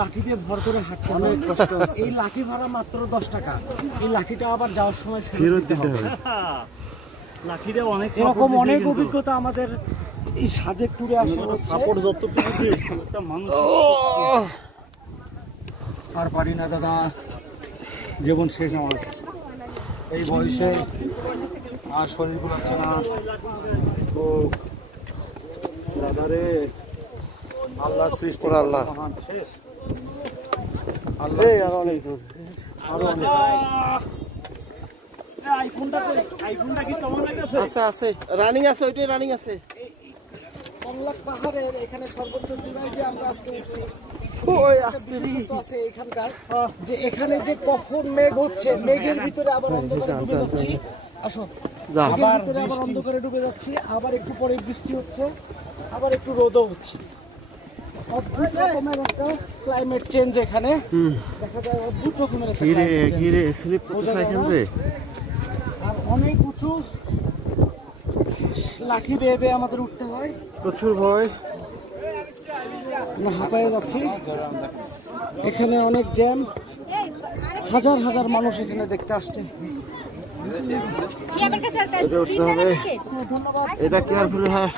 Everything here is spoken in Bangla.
লাঠি দিয়ে ভর করে হাঁটতে অনেক কষ্ট। এই লাঠি ভাড়া মাত্র 10 টাকা। এই লাঠিটা আবার যাওয়ার সময় ফেরত দিতে হবে। লাঠিটা অনেক এরকম অনেক অভিজ্ঞতা আমাদের এই সাজেক ট্যুরে আসে। সাপোর্ট যতটুকু একটা মানুষ আর পারি না দাদা, জীবন শেষ আমার এই বয়সে, আর শরীর গুলাচ্ছে না। ও দাদা রে, আল্লাহ সৃষ্টি আল্লাহ শেষ। আল্লাহ আর অনেক দূর, আরো অনেক। আইফোনটা কি তোমার কাছে আছে? আছে, রানিং আছে, ওইটাই রানিং আছে। কমলাক পাহাড়ের এখানে সর্বোচ্চ চূড়ায় যে আমরা আজকে উঠছি, ওই বিশেষত্ব আছে এখানকার যে এখানে যে কখন মেঘ হচ্ছে, মেঘের ভিতরে আবার অন্ধকারে ডুবে যাচ্ছি। আসো, আবার ভিতরে আবার অন্ধকারে ডুবে যাচ্ছি, আবার একটু পরে বৃষ্টি হচ্ছে, আবার একটু রোদও হচ্ছে। অদ্ভুত রকমের একটা ক্লাইমেট চেঞ্জ এখানে দেখা যায়, অদ্ভুত রকমের একটা স্লিপ করতেছে এখানে রে। আর অনেক উঁচু, লাঠি বেয়ে বেয়ে আমাদের উঠতে হয়, প্রচুর ভয়, হাঁপায়ে যাচ্ছি। এখানে অনেক জ্যাম, হাজার হাজার মানুষ এখানে দেখতে আসছে। এটা কেয়ারফুল, হ্যাঁ।